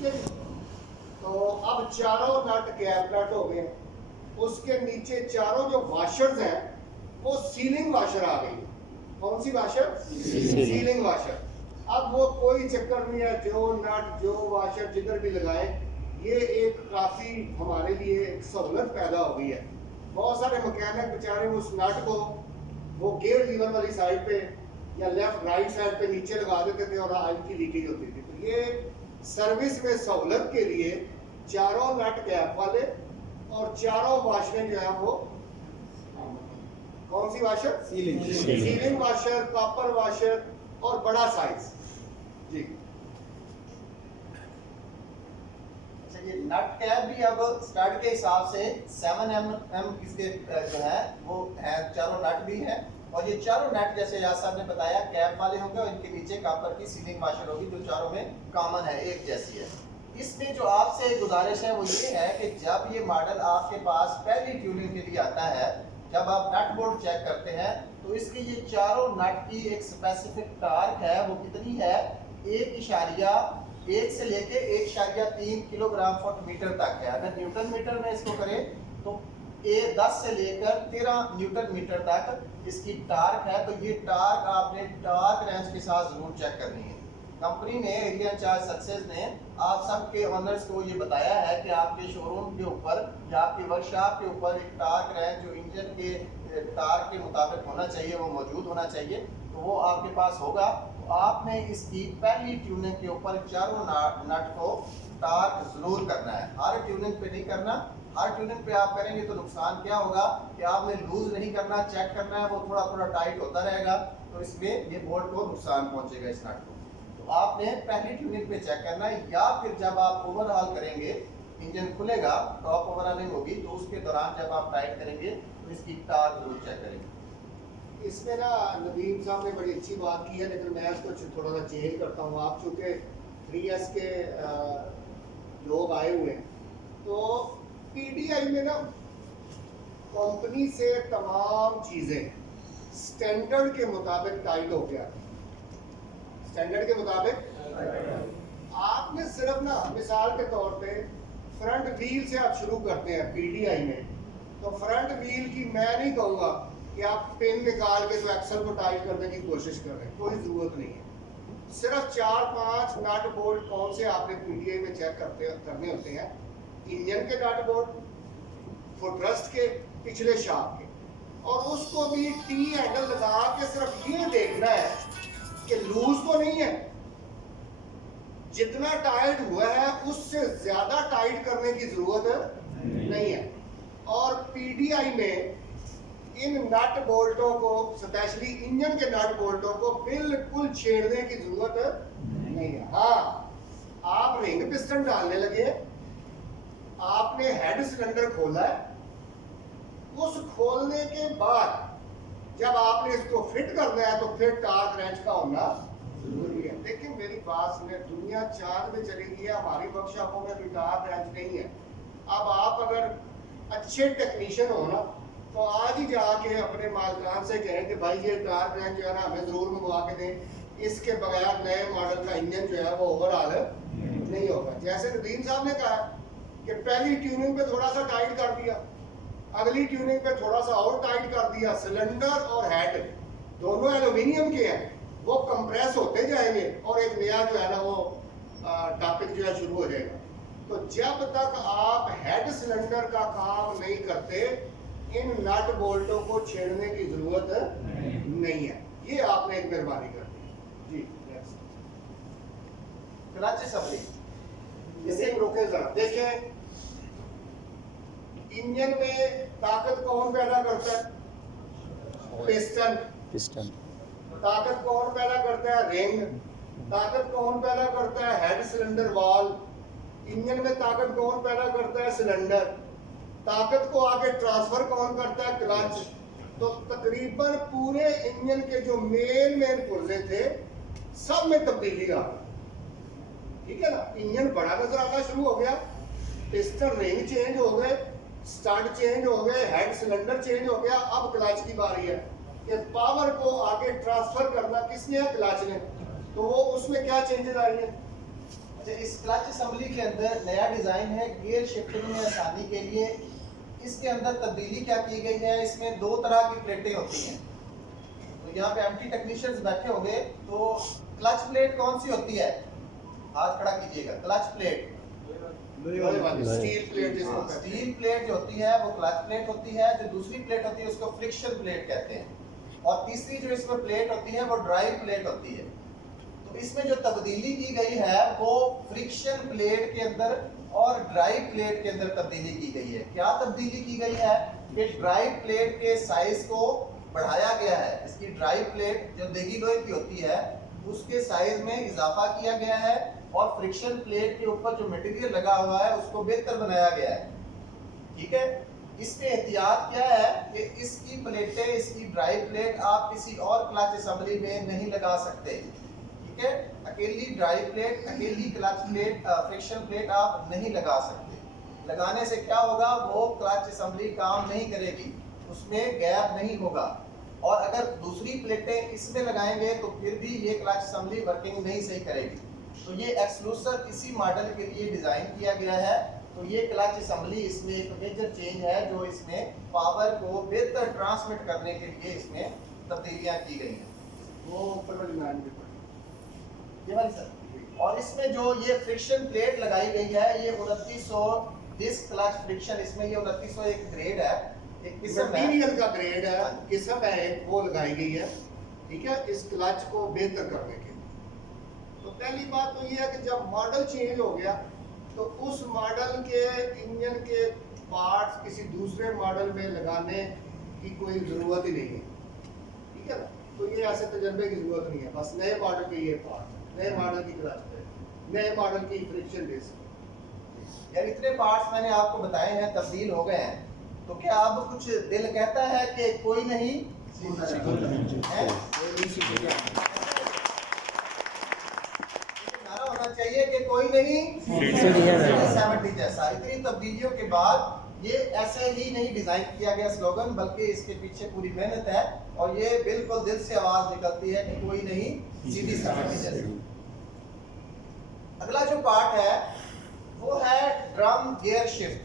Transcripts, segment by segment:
ठीक है जी। तो अब चारों नट कैप नट हो गए, उसके नीचे चारों जो वाशर्स हैं वो सीलिंग वाशर आ गई। कौन सी वाशर? Sealing washer. अब वो कोई चक्कर नहीं है, जो नट जो वाशर जिधर भी लगाए, ये एक काफ़ी हमारे लिए एक सहूलत पैदा हो गई है। बहुत सारे मैकेनिक बेचारे उस नट को वो गेयर लीवर वाली साइड पे या लेफ्ट राइट साइड पे नीचे लगा देते थे और ऑयल की लीकेज होती थी। तो ये सर्विस में सहूलत के लिए चारों नट कैप वाले और चारों वाशरें जो है वो कौन सी washer? Sealing washer, copper washer और बड़ा साइज जी। अच्छा, ये नट कैप भी अब स्टड के हिसाब से 7 mm इसके जो है वो है, चारों नट भी हैं। और ये चारों नट जैसे याद साहब ने बताया कैप वाले होंगे और इनके नीचे कॉपर की सीलिंग वाशर होगी जो चारों में कॉमन है, एक जैसी है। इसमें जो आपसे गुजारिश है वो ये है कि जब ये मॉडल आपके पास पहली ट्यूनिंग के लिए आता है, जब आप नट बोल्ट चेक करते हैं तो इसके ये चारों नट की एक स्पेसिफिक टार्क है, वो कितनी है? 1.1 से लेके 1.3 किलोग्राम फुट मीटर तक है। अगर न्यूटन मीटर में इसको करें तो 10 से लेकर 13 न्यूटन मीटर तक इसकी टार्क है। तो ये टार्क आपने टार्क रेंज के साथ जरूर चेक करनी है। कंपनी ने, एरिया इंचार्ज सक्सेस ने आप सबके ओनर्स को ये बताया है कि आपके शोरूम के ऊपर या आपकी वर्कशॉप के ऊपर एक टार्क रेंज जो इंजन के टार्क के मुताबिक होना चाहिए वो मौजूद होना चाहिए। तो वो आपके पास होगा। तो आपने इसकी पहली ट्यूनिंग के ऊपर चारों नट को टार्क जरूर करना है, हर ट्यूनिंग पे नहीं करना। हर ट्यूनिंग पे आप करेंगे तो नुकसान क्या होगा कि आपने लूज नहीं करना, चेक करना है, वो थोड़ा थोड़ा टाइट होता रहेगा तो इसमें ये बोल्ट को नुकसान पहुंचेगा इस नट को। तो आपने पहली ट्यूनिंग पे चेक करना है, या फिर जब आप ओवरऑल करेंगे, इंजन खुलेगा, टॉप ओवरऑलिंग होगी, तो उसके दौरान जब आप टाइट करेंगे तो इसकी टार्क जरूर चेक करेंगे। इसमें ना नदीम साहब ने बड़ी अच्छी बात की है, लेकिन मैं इसको थोड़ा सा चेंज करता हूँ। आप चूँकि 3S के लोग आए हुए हैं, तो PDI में ना कंपनी से तमाम चीज़ें स्टैंडर्ड के मुताबिक टाइट हो गया। स्टैंडर्ड के मुताबिक आपने सिर्फ ना मिसाल के तौर पे फ्रंट व्हील से आप शुरू करते हैं PDI में, तो फ्रंट व्हील की मैं नहीं कहूँगा कि आप पिन निकाल के तो एक्सल को टाइट करने की कोशिश कर रहे हैं, कोई ज़रूरत नहीं है। सिर्फ 4-5 नट बोल्ट कौन से आपने PDI में चेक करने होते हैं? इंजन के नट बोल्ट, फुटरेस्ट के, पिछले शाफ्ट के, और उसको भी टी हैंडल लगा के सिर्फ ये देखना है कि लूज तो नहीं है। जितना टाइट हुआ है उससे ज्यादा टाइट करने की जरूरत नहीं है। और PDI में इन नट बोल्टों को, स्पेशली इंजन के नट बोल्टों को बिल्कुल छेड़ने की जरूरत नहीं है। हाँ, आप रिंग पिस्टन डालने लगे, आपने हेड सिलेंडर खोला है, उस खोलने के बाद जब आपने इसको फिट करना है तो फिर टार्क रेंज का होना जरूरी है। लेकिन मेरी बात सुने, दुनिया चांद में चली गई है, हमारी वर्कशॉपों में भी टार्क रेंज नहीं है। अब आप अगर अच्छे टेक्नीशियन हो ना, तो आज ही जाके अपने मालिकान से कहें कि भाई ये टार्क रेंज जो है ना हमें ज़रूर मंगवा के दें, इसके बगैर नए मॉडल का इंजन जो है वो ओवरऑल नहीं होगा। जैसे नदीम साहब ने कहा कि पहली ट्यूनिंग पे थोड़ा सा टाइट कर दिया, अगली ट्यूनिंग पे थोड़ा सा और टाइट कर दिया, सिलेंडर और हेड दोनों एल्यूमिनियम के हैं, वो कंप्रेस होते जाएंगे और एक नया जो है ना वो टॉपिक जो है शुरू हो जाएगा। तो जब तक आप हेड सिलेंडर का काम नहीं करते, इन नट बोल्टों को छेड़ने की जरूरत नहीं है। ये आपने एक मेहरबानी कर दी जी। क्लच असम्बली, इसे रोके जरा देखें, इंजन में ताकत कौन पैदा करता है? पिस्टन। ताकत कौन पैदा करता है? रिंग। ताकत कौन पैदा करता है? Head cylinder valve. इंजन में ताकत कौन पैदा करता है? सिलेंडर। ताकत को आगे ट्रांसफर कौन करता है? क्लच। तो तकरीबन पूरे इंजन के जो मेन पुर्जे थे सब में तब्दीली आ गई। ठीक है ना, इंजन बड़ा नजर आना शुरू हो गया, पिस्टन रिंग चेंज हो गए, स्टड चेंज हो गए, हेड सिलेंडर चेंज हो गया। अब क्लच की बारी है कि पावर को आगे ट्रांसफर करना किसने है? क्लच ने। तो वो उसमें क्या चेंजेस आई है? अच्छा, इस क्लच असेंबली के अंदर नया डिज़ाइन है गियर शिफ्टिंग में आसानी के लिए। इसके अंदर तब्दीली क्या की गई है, इसमें दो तरह की प्लेटें होती हैं। तो यहाँ पे एमटी टेक्नीशियंस बैठे होंगे, तो क्लच प्लेट कौन सी होती है, हाथ खड़ा कीजिएगा। क्लच प्लेट स्टील प्लेट जिसको कहते हैं। स्टील प्लेट जो होती है वो क्लच प्लेट होती है। जो दूसरी प्लेट होती है उसको फ्रिक्शन प्लेट कहते हैं। और तीसरी जो इसमें प्लेट होती है वो ड्राइव प्लेट होती है। तो इसमें जो तब्दीली की गई है वो फ्रिक्शन प्लेट के अंदर और ड्राइव प्लेट के अंदर तब्दीली की गई है। क्या तब्दीली की गई है कि ड्राइव प्लेट के साइज को बढ़ाया गया है। इसकी ड्राइव प्लेट जो देगी लोहे की होती है उसके साइज में इजाफा किया गया है और फ्रिक्शन प्लेट के ऊपर जो मटेरियल लगा हुआ है उसको बेहतर बनाया गया है। ठीक है, इसमें एहतियात क्या है कि इसकी प्लेटें, इसकी ड्राइव प्लेट आप किसी और क्लच असेंबली में नहीं लगा सकते। ठीक है, अकेली ड्राइव प्लेट, अकेली क्लच प्लेट, फ्रिक्शन प्लेट आप नहीं लगा सकते। लगाने से क्या होगा, वो क्लच असेंबली काम नहीं करेगी, उसमें गैप नहीं होगा। और अगर दूसरी प्लेटें इसमें लगाएंगे तो फिर भी ये क्लच असेंबली वर्किंग नहीं सही करेगी। तो ये एक्सक्लूसिव इसी मॉडल के लिए डिज़ाइन किया गया है। तो ये क्लच असेंबली, इसमें एक मेजर चेंज है जो इसमें पावर को बेहतर ट्रांसमिट करने के लिए इसमें तब्दीलियां की गई हैं। वो ऊपर वाली लाइन भी ये वाली सर। और इसमें जो ये फ्रिक्शन प्लेट लगाई गई है ये 2900 डिस्क क्लच फ्रिक्शन, इसमें ये 2900 एक ग्रेड है, एक किस्म है, मटीरियल का ग्रेड है, किस्म है एक, वो लगाई गई है। ठीक है, इस क्लच को बेहतर करने के लिए। तो पहली बात तो ये है कि जब मॉडल चेंज हो गया तो उस मॉडल के इंजन के पार्ट्स किसी दूसरे मॉडल में लगाने की कोई ज़रूरत ही नहीं है। ठीक है ना, तो ये ऐसे तजर्बे की ज़रूरत नहीं है। बस नए मॉडल के ये पार्ट, नए मॉडल की क्लच है, नए मॉडल की फ्रिक्शन डिस्क। यार इतने पार्ट्स मैंने आपको बताए हैं तब्दील हो गए हैं, तो क्या अब कुछ दिल कहता है कि कोई नहीं है? नारा होना चाहिए कि कोई नहीं 70 जैसा। इतनी तब्दीलियों के बाद ये ऐसे ही नहीं डिजाइन किया गया स्लोगन, बल्कि इसके पीछे पूरी मेहनत है और ये बिल्कुल दिल से आवाज निकलती है कि कोई नहीं सीधी 70 जैसी। अगला जो पार्ट है वो है drum gear shift.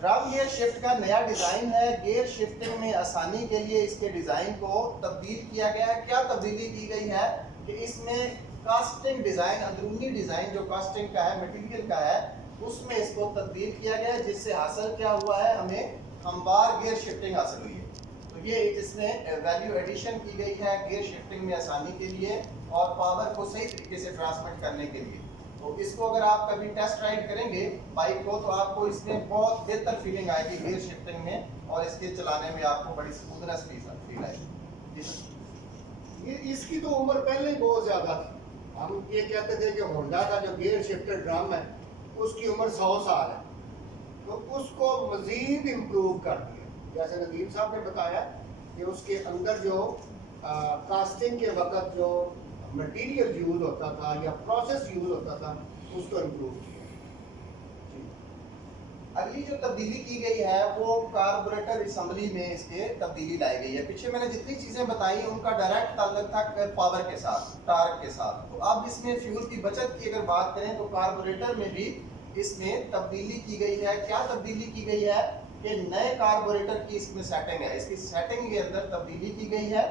Drum gear shift का नया डिज़ाइन है। गियर शिफ्टिंग में आसानी के लिए इसके डिज़ाइन को तब्दील किया गया है। क्या तब्दीली की गई है कि इसमें कास्टिंग डिज़ाइन, अंदरूनी डिज़ाइन जो कास्टिंग का है, मटेरियल का है, उसमें इसको तब्दील किया गया है, जिससे हासिल क्या हुआ है, हमें हमवार गियर शिफ्टिंग हासिल हुई है। तो ये जिसमें वैल्यू एडिशन की गई है गियर शिफ्टिंग में आसानी के लिए और पावर को सही तरीके से ट्रांसमिट करने के लिए। तो इसको अगर आप कभी टेस्ट राइड करेंगे बाइक को तो आपको इसमें बहुत बेहतर फीलिंग आएगी गियर शिफ्टिंग में, और इसके चलाने में आपको बड़ी स्मूथनेस फील आएगी। ये इसकी तो उम्र पहले ही बहुत ज़्यादा थी। हम ये कहते थे कि होंडा का जो गियर शिफ्टर ड्रम है उसकी उम्र 100 साल है, तो उसको मज़ीद इम्प्रूव कर दिया। जैसे नदीम साहब ने बताया कि उसके अंदर जो कास्टिंग के वक्त जो मटेरियल यूज होता था या प्रोसेस यूज होता था उसको इम्प्रूव किया। अगली जो तब्दीली की गई है वो कार्बोरेटर असेंबली में इसके तब्दीली लाई गई है। पीछे मैंने जितनी चीज़ें बताई उनका डायरेक्ट ताल्लुक था पावर के साथ, टार्क के साथ। तो अब इसमें फ्यूल की बचत की अगर बात करें तो कार्बोरेटर में भी इसमें तब्दीली की गई है। क्या तब्दीली की गई है कि नए कार्बोरेटर की इसमें सेटिंग है, इसकी सेटिंग के अंदर तब्दीली की गई है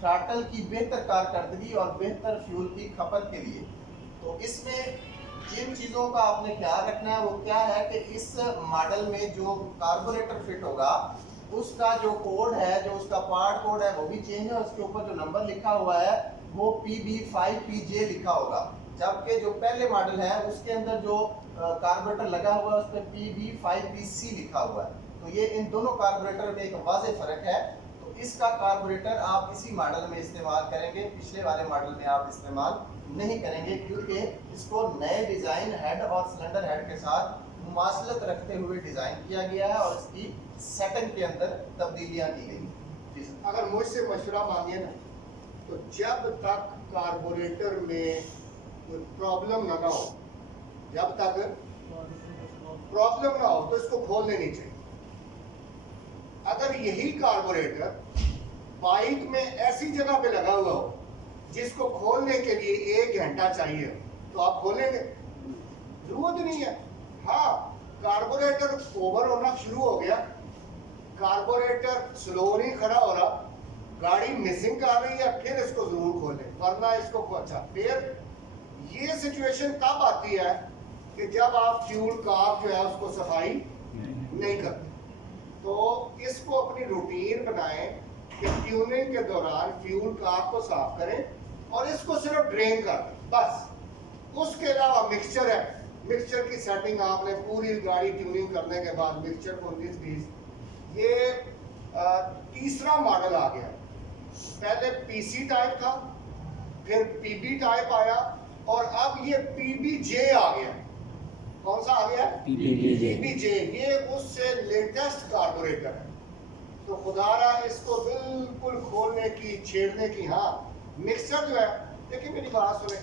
थ्रॉटल की बेहतर कारकर्दगी और बेहतर फ्यूल की खपत के लिए। तो इसमें जिन चीज़ों का आपने ख्याल रखना है वो क्या है कि इस मॉडल में जो कार्बोरेटर फिट होगा उसका जो कोड है, जो उसका पार्ट कोड है वो भी चेंज है। उसके ऊपर जो नंबर लिखा हुआ है वो PB5PJ लिखा होगा, जबकि जो पहले मॉडल है उसके अंदर जो कार्बोरेटर लगा हुआ है उस पर PB5PC लिखा हुआ है। तो ये इन दोनों कार्बोरेटर में एक वाज़ेह फ़र्क है। तो इसका कार्बोरेटर आप इसी मॉडल में इस्तेमाल करेंगे, पिछले वाले मॉडल में आप इस्तेमाल नहीं करेंगे, क्योंकि इसको नए डिज़ाइन हेड और सिलेंडर हेड के साथ मुमासलत रखते हुए डिज़ाइन किया गया है और इसकी सेटिंग के अंदर तब्दीलियाँ की गई। अगर मुझसे मशवरा मांगे ना तो जब तक कार्बोरेटर में कोई प्रॉब्लम ना हो, जब तक प्रॉब्लम ना हो तो इसको खोलने नहीं चाहिए। अगर यही कार्बोरेटर बाइक में ऐसी जगह पे लगा हुआ हो जिसको खोलने के लिए 1 घंटा चाहिए तो आप खोलेंगे? जरूरत ही नहीं है। हाँ, कार्बोरेटर ओवर होना शुरू हो गया, कार्बोरेटर स्लो नहीं खड़ा हो रहा, गाड़ी मिसिंग कर रही है, फिर इसको जरूर खोलें, वरना इसको अच्छा। फिर ये सिचुएशन कब आती है कि जब आप फ्यूल काप जो है उसको सफाई नहीं करते। तो इसको अपनी रूटीन बनाएं कि ट्यूनिंग के दौरान फ्यूल काप को साफ करें और इसको सिर्फ ड्रेन कर दें बस। उसके अलावा मिक्सचर है, मिक्सचर की सेटिंग आपने पूरी गाड़ी ट्यूनिंग करने के बाद मिक्सचर को 19-20 ये तीसरा मॉडल आ गया। पहले पीसी टाइप था, फिर पीबी टाइप आया और अब ये पीबीजे आ गया। कौन सा आ गया? पीबीजे। ये उससे लेटेस्ट कार्बोरेटर है। तो खुदारा इसको बिल्कुल खोलने की, छेड़ने की, हाँ मिक्सचर जो है, देखिए मेरी बात सुने,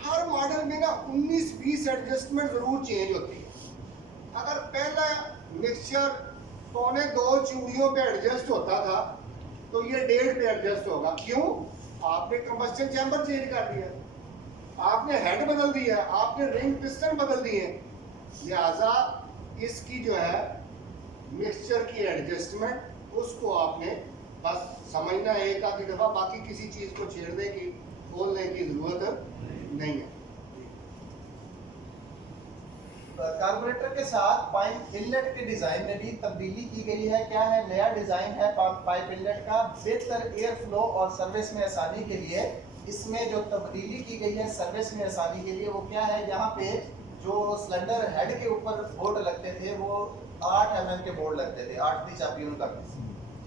हर मॉडल में ना 19-20 एडजस्टमेंट जरूर चेंज होती है। अगर पहला मिक्सचर 1.25 चूड़ियों पे एडजस्ट होता था तो ये 1.5 पे एडजस्ट होगा। क्यों? आपने कंबस्शन चैम्बर चेंज कर दिया, आपने हेड बदल दिया, आपने रिंग पिस्टन बदल दिए, लिहाजा इसकी जो है मिक्सचर की एडजस्टमेंट उसको आपने बस समझना है एक आधी दफा, बाकी किसी चीज को छेड़ने की, खोलने की जरूरत नहीं है। कार्बोरेटर के साथ पाइप इनलेट के डिजाइन में भी तब्दीली की गई है। क्या है? नया डिजाइन है पाइप इनलेट का। बेहतर एयर फ्लो और सर्विस में आसानी के लिए इसमें जो तब्दीली की गई है सर्विस में आसानी के लिए, वो क्या है, यहाँ पे जो सिलेंडर हेड के ऊपर बोर्ड लगते थे वो 8 mm के बोर्ड लगते थे, 8 चाबियों का,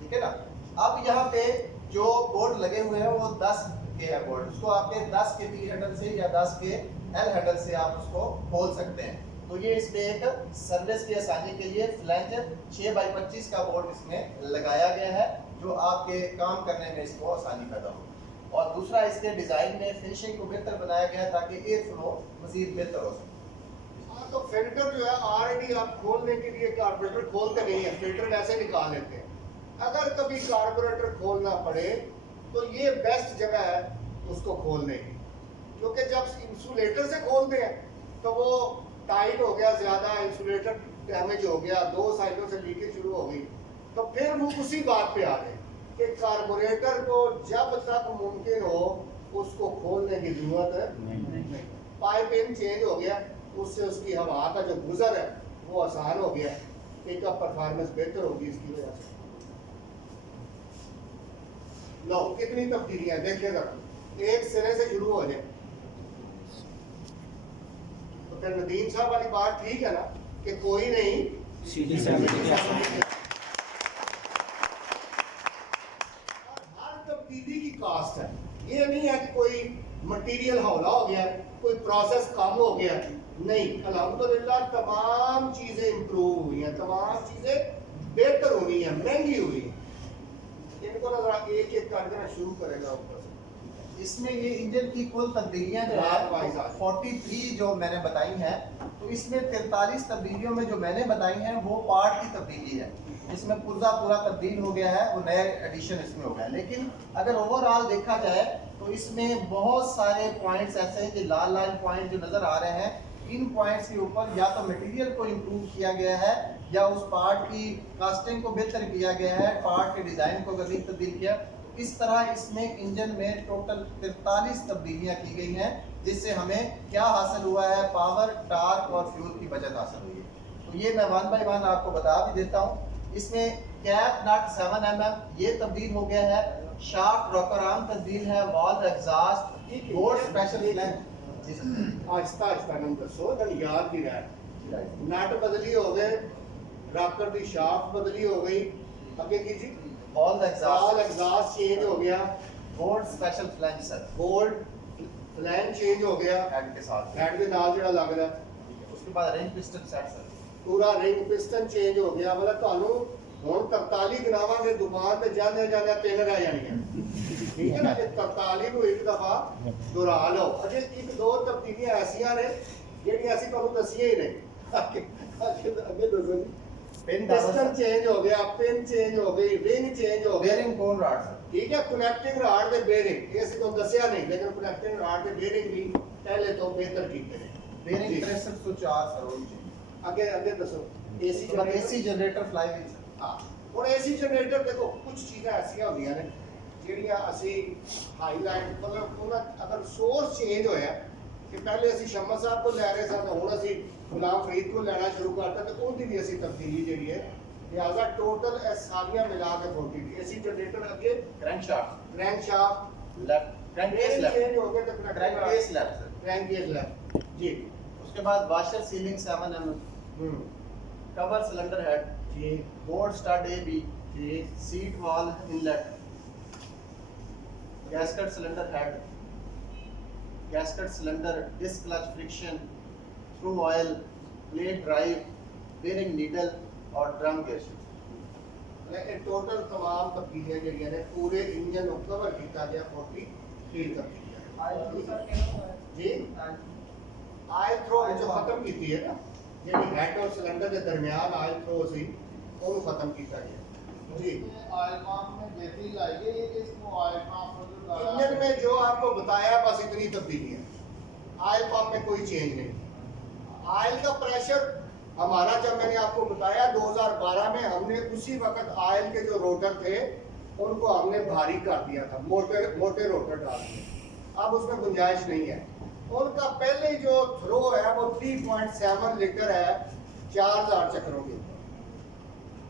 ठीक है ना। अब यहाँ पे जो बोर्ड लगे हुए हैं वो 10 के है बोर्ड, उसको आपके 10 के बी हैंडल से या 10 के एल हैंडल से आप उसको खोल सकते हैं। तो ये इसमें एक सर्विस की आसानी के लिए फ्लैंज 6x25 का बोर्ड इसमें लगाया गया है, जो आपके काम करने में इसको आसानी पैदा हो। और दूसरा, इसके डिजाइन में फिनिशिंग को बेहतर बनाया गया है ताकि एयर फ्लो मजीद बेहतर हो सके। हाँ, तो फिल्टर जो है ऑलरेडी आप खोलने के लिए कार्बोरेटर खोलते नहीं है, फिल्टर वैसे निकाल लेते हैं। अगर कभी कार्बोरेटर खोलना पड़े तो ये बेस्ट जगह है उसको खोलने की, क्योंकि जब इंसुलेटर से खोलते हैं तो वो टाइट हो गया, ज्यादा इंसुलेटर डैमेज हो गया, 2 साइडों से लीकेज शुरू हो गई, तो फिर वो उसी बात पे आ गए कि कार्बोरेटर को जब तक मुमकिन हो उसको खोलने की जरूरत नहीं। पाइप इन चेंज हो गया, उससे उसकी हवा का जो गुजर है वो आसान हो गया, पिकअप परफॉर्मेंस बेहतर होगी इसकी वजह से। लो कितनी तब्दीलियां देखिए जरा, एक सिरे से शुरू हो जाए। तो फिर नदीम साहब वाली बात ठीक है ना कि कोई नहीं सीधी सामने हर तब्दीली की कास्ट है। ये नहीं है कि कोई मटेरियल हौला हो गया, कोई प्रोसेस कम हो गया, नहीं, अल्हम्दुलिल्लाह तमाम चीजें इंप्रूव हुई हैं, तमाम चीजें बेहतर हुई हैं, महंगी हुई हैं। इनको ना जरा एक एक कर देना शुरू करेगा ऊपर से। इसमें ये इंजन की कुल तब्दीलियां जो है 43 जो मैंने बताई हैं, तो इसमें 43 तब्दीलियों में जो मैंने बताई हैं वो पार्ट की तब्दीली है। इसमें पुर्जा पूरा तब्दील हो गया है, वो नया एडिशन इसमें हो गया है। लेकिन अगर ओवरऑल देखा जाए तो इसमें बहुत सारे पॉइंट्स ऐसे हैं जो लाल लाल पॉइंट जो नज़र आ रहे हैं, इन पॉइंट्स के ऊपर या तो मटेरियल को इम्प्रूव किया गया है या उस पार्ट की कास्टिंग को बेहतर किया गया है, पार्ट के डिज़ाइन को गरीब तब्दील किया। इस तरह इसमें इंजन में टोटल 43 तब्दीलियां की गई हैं, जिससे हमें क्या हासिल हुआ है, पावर, टार्क और फ्यूल की बचत हासिल हुई है। तो ये मैं 1 बाय 1 आपको बता भी देता हूँ। इसमें कैप नट 7 mm ये तब्दील हो गया है, शाफ्ट रॉकर आर्म तब्दील है, valve exhaust, board special flange. Aahista Aahista number 100 तक याद भी रहा, नट बदली हो गए, रॉकर दी शाफ्ट बदली हो गई, आगे कीजिए, वॉल्व एग्जॉस्ट चेंज हो गया, board special flange sir, bolt flange change हो गया, हेड के साथ, हेड के नाल ਜਿਹੜਾ ਲੱਗਦਾ, उसके बाद रिंग पिस्टन सेट सर, पूरा रिंग पिस्टन चेंज हो गया। मतलब ਤੁਹਾਨੂੰ ਹੁਣ 43 ਗਿਣਾਵਾਂਗੇ, ਦੁਕਾਨ ਤੇ ਜਾਂਦੇ ਜਾਂਦੇ 3 ਰਹਿ ਜਾਣੀਆਂ, ਠੀਕ ਹੈ ਨਾ। ਇਹ 43 ਨੂੰ ਇੱਕ ਦਫਾ ਦੁਹਰਾ ਲਓ। ਅਜੇ ਇੱਕ ਦੋ ਤਬਦੀਲੀਆਂ ਐਸੀਆਂ ਨੇ ਜਿਹੜੀਆਂ ਅਸੀਂ ਤੁਹਾਨੂੰ ਦੱਸੀਆਂ ਹੀ ਨਹੀਂ, ਅੱਗੇ ਦੱਸੋ ਜੀ। पिस्टन चेंज हो गया, पिन चेंज हो गई, रिंग चेंज हो गया, बेयरिंग कोन रॉड सर, ठीक है, कनेक्टिंग रॉड दे बेयरिंग, ये ਅਸੀਂ ਤੁਹਾਨੂੰ ਦੱਸਿਆ ਨਹੀਂ, लेकिन कनेक्टिंग रॉड दे बेयरिंग भी पहले तो बेहतर कीते ने बेरिंग जी। 6304 सर वो जी। ਅੱਗੇ ਅੱਗੇ ਦੱਸੋ ਏਸੀ उसके बाद एसी जनरेटर फ्लाईव्हील सर। ਹਾਂ ਹੁਣ ਏਸੀ ਜਨਰੇਟਰ ਦੇਖੋ ਕੁਝ ਚੀਜ਼ਾਂ ਐਸੀਆਂ ਹੁੰਦੀਆਂ ਨੇ ਜਿਹੜੀਆਂ ਅਸੀਂ ਹਾਈਲਾਈਟ ਮਤਲਬ ਉਹਨਾਂ ਅਗਰ ਸੋਰਸ ਚੇਂਜ ਹੋਇਆ ਕਿ ਪਹਿਲੇ ਅਸੀਂ ਸ਼ਮਾ ਸਾਹਿਬ ਕੋਲ ਲੈ ਰਹੇ ਸਾਂ ਤਾਂ ਹੁਣ ਅਸੀਂ ਗੁਲਾਮ ਫਰੀਦ ਕੋਲ ਲੈਣਾ ਸ਼ੁਰੂ ਕਰਤਾ ਤੇ ਉਹਦੀ ਵੀ ਅਸੀਂ ਤਬਦੀਲੀ ਜਿਹੜੀ ਹੈ ਲਿਹਾਜ਼ਾ ਟੋਟਲ ਇਹ ਸਾਰੀਆਂ ਮਿਲਾ ਕੇ 40 ਏਸੀ ਜਨਰੇਟਰ ਅੱਗੇ crankshaft crankshaft left, crankcase left, change हो गया तो crankcase left sir. Crankcase left जी उसके बाद washer sealing 7 mm, cover cylinder head, जी बोर्ड स्टड AB, जी seat valve inlet, gasket cylinder head, gasket cylinder, disc clutch friction, through oil, plate drive, bearing needle और drum gauge. ਇਹ total तमाम ਤਬਦੀਲੀਆਂ ਜਿਹੜੀਆਂ ਨੇ ਪੂਰੇ ਇੰਜਨ ਨੂੰ ਕਵਰ ਕੀਤਾ ਗਿਆ 43 ਤਬਦੀਲੀਆਂ ਜੀ ਆਇਲ ਥਰੋ ਜੋ ਖਤਮ ਕੀਤੀ ਹੈ ਨਾ ਜਿਹੜੀ ਹੈਡ ਔਰ ਸਿਲੰਡਰ ਦੇ ਦਰਮਿਆਨ ਆਇਲ ਥਰੋ ਸੀ ਉਹਨੂੰ ਖਤਮ ਕੀਤਾ ਗਿਆ जी ऑयल पंप में जैसे ही लाइए ये इसको ऑयल पंप इंजन में जो आपको बताया बस इतनी तब्दीली है आयल पंप में कोई चेंज नहीं आयल का प्रेशर हमारा जब मैंने आपको बताया 2012 में हमने उसी वक्त आयल के जो रोटर थे उनको हमने भारी कर दिया था मोटे मोटे रोटर डाल दिए अब उसमें गुंजाइश नहीं है उनका पहले जो थ्रो है वो 3.7 लीटर है 4000 चक्रों के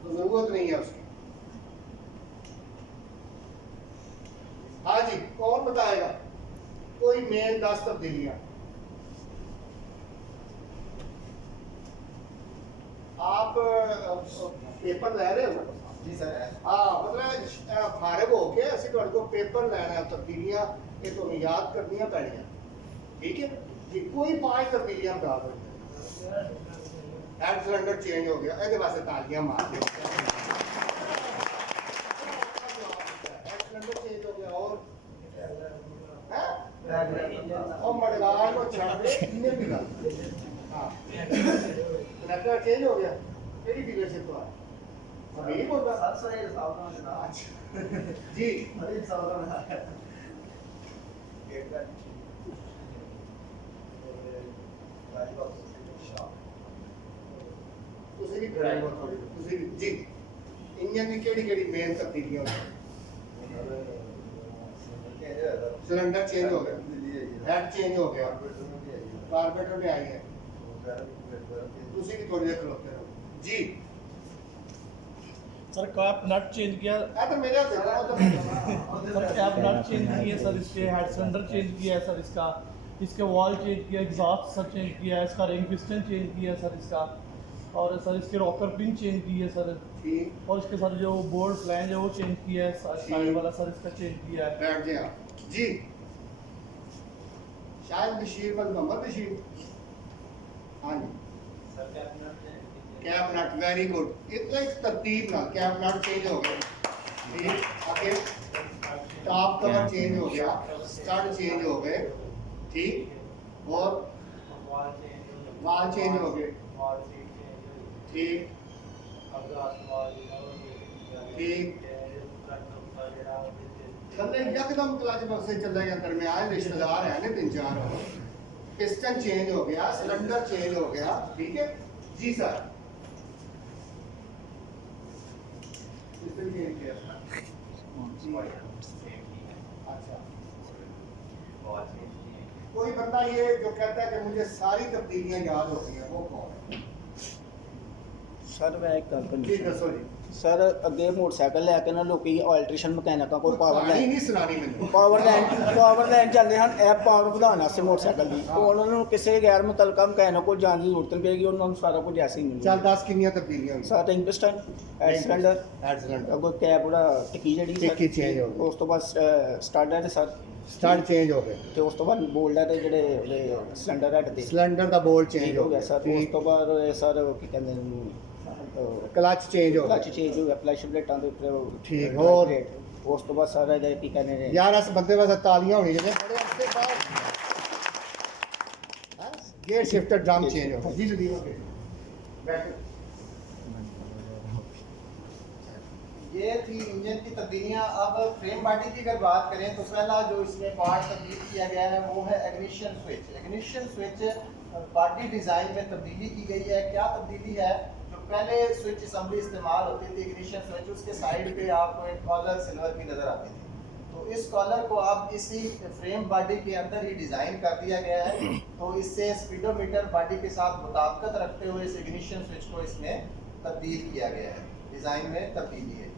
तो जरूरत नहीं है उसकी हाँ जी कौन बताएगा कोई मेन 10 तब्दीलियां आप पेपर ले रहे हो जी सर है। हाँ मतलब फारिग हो के ਅਸੀਂ ਤੁਹਾਡੇ ਕੋਲ ਪੇਪਰ ਲੈਣਾ ਹੈ ਤਬਦੀਲੀਆਂ ਇਹ ਤੁਹਾਨੂੰ ਯਾਦ ਕਰਨੀਆਂ ਪੈਣੀਆਂ ਠੀਕ ਹੈ ਜੀ ਕੋਈ 5 ਤਬਦੀਲੀਆਂ ਬਤਾ ਦਿਓ ਹੈਡ ਸਿਲੰਡਰ ਚੇਂਜ ਹੋ ਗਿਆ ਇਹਦੇ ਵਾਸਤੇ ਤਾਲੀਆਂ ਮਾਰ ਦਿਓ ਹੈਡ ਸਿਲੰਡਰ ਚੇਂਜ ਹੋ ਗਿਆ और और मडगाल को छड़ दे इंजन भी गल हाँ कनेक्टर चेंज हो गया केड़ी डीलरशिप तो है अभी बोलता सर सर ये सावधान है ना। अच्छा जी अरे सावधान है। ਤੁਸੀਂ ਵੀ ਡਰਾਈਵਰ ਥੋੜੀ ਤੁਸੀਂ ਵੀ ਜੀ ਇੰਜਨ ਦੀ ਕਿਹੜੀ ਮੇਨ ਤਬਦੀਲੀਆਂ ਹੋਈਆਂ सिलेंडर चेंज हो गया हेड चेंज हो गया कार्बोरेटर में आई है उसी की थोड़ी देर खलोते रहो जी सर कैप नट चेंज किया तो मेरे सर कैप नट चेंज किए सर इसके हेड सिलेंडर चेंज किया है सर इसके वॉल चेंज किया एग्जॉस्ट सब चेंज किया है इसका रिंग पिस्टन चेंज किया है सर इसका और सर इसके रॉकर पिन चेंज की है सर ठीक और इसके साथ जो बोर्ड फ्लैंज है वो चेंज किया है साइड वाला सर इसका चेंज किया है बैठ गया जी शायद बशीर बल मोहम्मद बशीर हाँ जी कैप नट वेरी गुड इतना एक तरतीब ना कैप नट चेंज हो गया ठीक आगे टॉप कवर चेंज हो गया स्टड चेंज हो गए ठीक और वाल चेंज हो गए ठीक ठीक थल्ले यकदम क्लच बक्से चले गया दरमियान रिश्तेदार है ने 3-4 पिस्टन चेंज हो गया सिलेंडर चेंज हो गया ठीक है जी सर पिस्टन चेंज किया अच्छा कोई बंदा ये जो कहता है कि मुझे सारी तब्दीलियां याद होती हैं वो कौन है सर मैं एक गल जी करनी दसो जी सर अगे मोटरसाइकिल लैके ना लोग ऑल्ट्रेशन मकैनिका कोई पावर कहानी लैन नहीं सुनानी मैंने ਪਾਵਰ ਲੈਣ ਜਾਂਦੇ ਹਨ ਇਹ ਪਾਵਰ ਵਧਾਉਣ ਵਾਸਤੇ ਮੋਟਰਸਾਈਕਲ ਦੀ ਉਹ ਉਹਨਾਂ ਨੂੰ ਕਿਸੇ ਗੈਰ ਮੁਤਲਕਾ ਮਕੈਨਿਕ ਕੋਲ ਜਾਣ ਦੀ ਜ਼ਰੂਰਤ ਨਹੀਂ ਪਏਗੀ ਉਹਨਾਂ ਨੂੰ ਸਾਰਾ ਕੁਝ ਐਸੇ ਹੀ ਚੱਲ ਮਿਲੇਗਾ 10 ਕਿੰਨੀਆਂ ਤਬਦੀਲੀਆਂ ਹੋਈਆਂ ਸਾਰਾ ring piston cylinder head cylinder ਅੱਗੋਂ ਕੈਪ ਉਹਦਾ ਟਿੱਕੀ ਜਿਹੜੀ ਟਿੱਕੀ change ਹੋ ਗਈ। ਉਸ ਤੋਂ ਬਾਅਦ ਸਟਾਰਟ ਹੈ ਸਰ ਸਟਾਰਟ ਚੇਂਜ ਹੋ ਗਏ ਤੇ ਉਸ ਤੋਂ ਬਾਅਦ ਬੋਲਡਰ ਦੇ ਜਿਹੜੇ ਉਹਦੇ ਸਿਲੰਡਰ ਹੈਡ ਤੇ ਸਿਲੰਡਰ ਦਾ ਬੋਲ ਚੇਂਜ ਚੇਂਜ ਹੋ ਹੋ ਗਿਆ ਗਿਆ ਸਰ ਉਸ ਤੋਂ ਬਾਅਦ ਇਹ ਸਰ ਕੀ ਕਹਿੰਦੇ ਨੇ ਕਲਚ ਚੇਂਜ ਹੋ ਕਲਚ ਗਿਆ ਚੇਂਜ ਹੋ ਗਿਆ ਫਲੈਸ਼ ਪਲੇਟਾਂ ਦੇ ਉੱਪਰ ਠੀਕ, ਹੋਰ? ਉਸ ਤੋਂ ਬਾਅਦ ਸਾਰਾ ਇਹਦਾ ਕੀ ਕਹਿੰਦੇ ਨੇ यार इस बंदे वास्ते तालियां होनी चाहिए बड़े हफ्ते बाद गियर शिफ्टर ड्रम चेंज हो गया जी जल्दी हो गए बैठो ये थी इंजन की तब्दीलियाँ। अब फ्रेम बॉडी की अगर बात करें तो पहला जो इसमें पार्ट तब्दील किया गया है वो है ignition switch. Ignition switch body design में तब्दीली की गई है। क्या तब्दीली है? जो पहले स्विच असम्बली इस्तेमाल होती थी इग्निशन स्विच, उसके साइड पे आपको एक कॉलर सिल्वर की नज़र आती थी। तो इस कॉलर को अब इसी फ्रेम बॉडी के अंदर ही डिज़ाइन कर दिया गया है। तो इससे स्पीडोमीटर बॉडी के साथ मुताबिकत रखते हुए इस इग्निशन स्विच को इसमें तब्दील किया गया है, डिज़ाइन में तब्दीली है।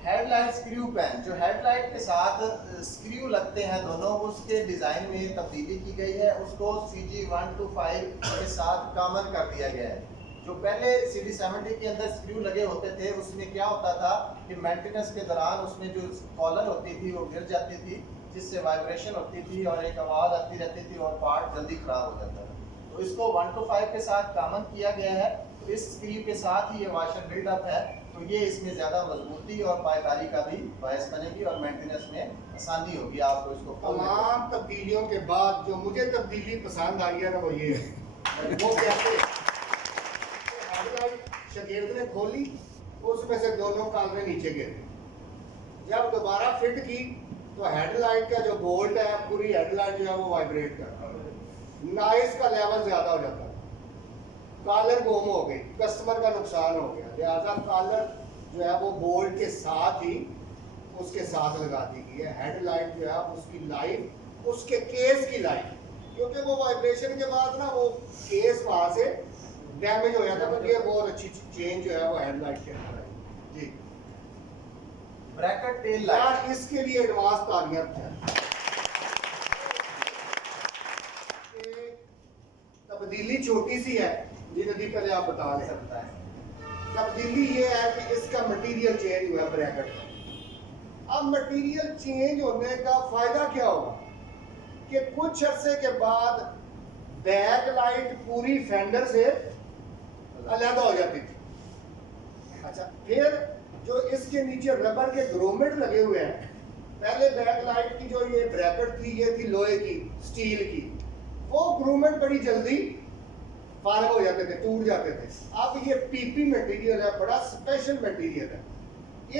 हेडलाइट स्क्रू पैन, जो हेडलाइट के साथ स्क्रू लगते हैं दोनों, उसके डिज़ाइन में तब्दीली की गई है। उसको CG125 के साथ कॉमन कर दिया गया है। जो पहले CD70 के अंदर स्क्रू लगे होते थे उसमें क्या होता था कि मेंटेनेंस के दौरान उसमें जो कॉलर होती थी वो गिर जाती थी, जिससे वाइब्रेशन होती थी और एक आवाज़ आती रहती थी और पार्ट जल्दी ख़राब हो जाता था। तो इसको 125 के साथ कॉमन किया गया है। तो इस स्क्रू के साथ ही ये वाशर बिल्डअप है, तो ये इसमें ज़्यादा मजबूती और पायदारी का भी बायस बनेगी और मेंटेनेंस में आसानी होगी आपको इसको खोलने में। तमाम तब्दीलियों के बाद जो मुझे तब्दीली पसंद आई है ना वो ये है, वो कैसे शकीर्द ने खोली, उसमें से दोनों कालरे नीचे गिर गए। जब दोबारा फिट की तो हेडलाइट का जो बोल्ट है, पूरी हेडलाइट जो है वो वाइब्रेट करता है, नॉइस का लेवल ज़्यादा हो जाता है, कॉलर गुम हो गई, कस्टमर का नुकसान हो गया। लिहाजा कॉलर जो है वो बोल्ट के साथ ही उसके साथ लगा दी गई है। हेडलाइट जो है उसकी लाइफ, उसके केस की लाइफ, क्योंकि वो वाइब्रेशन के बाद ना वो केस वहाँ से डैमेज हो जाता है। तो ये बहुत अच्छी चेंज जो है वो हेडलाइट के अंदर है जी। ब्रैकेट टेल लाइट, यार इसके लिए एडवांस तालियां हैं। तब्दीली छोटी सी है जी नदी, पहले आप बता रहे सकता है। तब्दीली ये है कि इसका मटेरियल चेंज हुआ ब्रैकेट का। अब मटेरियल चेंज होने का फायदा क्या होगा कि कुछ अरसे के बाद बैक लाइट पूरी फेंडर से अलहदा हो जाती थी। अच्छा, फिर जो इसके नीचे रबर के ग्रोमेट लगे हुए हैं, पहले बैक लाइट की जो ये ब्रैकेट थी ये थी लोहे की, स्टील की, वो ग्रोमेट बड़ी जल्दी फारग हो जाते थे, टूट जाते थे। अब ये PP मटेरियल है, बड़ा स्पेशल मटेरियल है।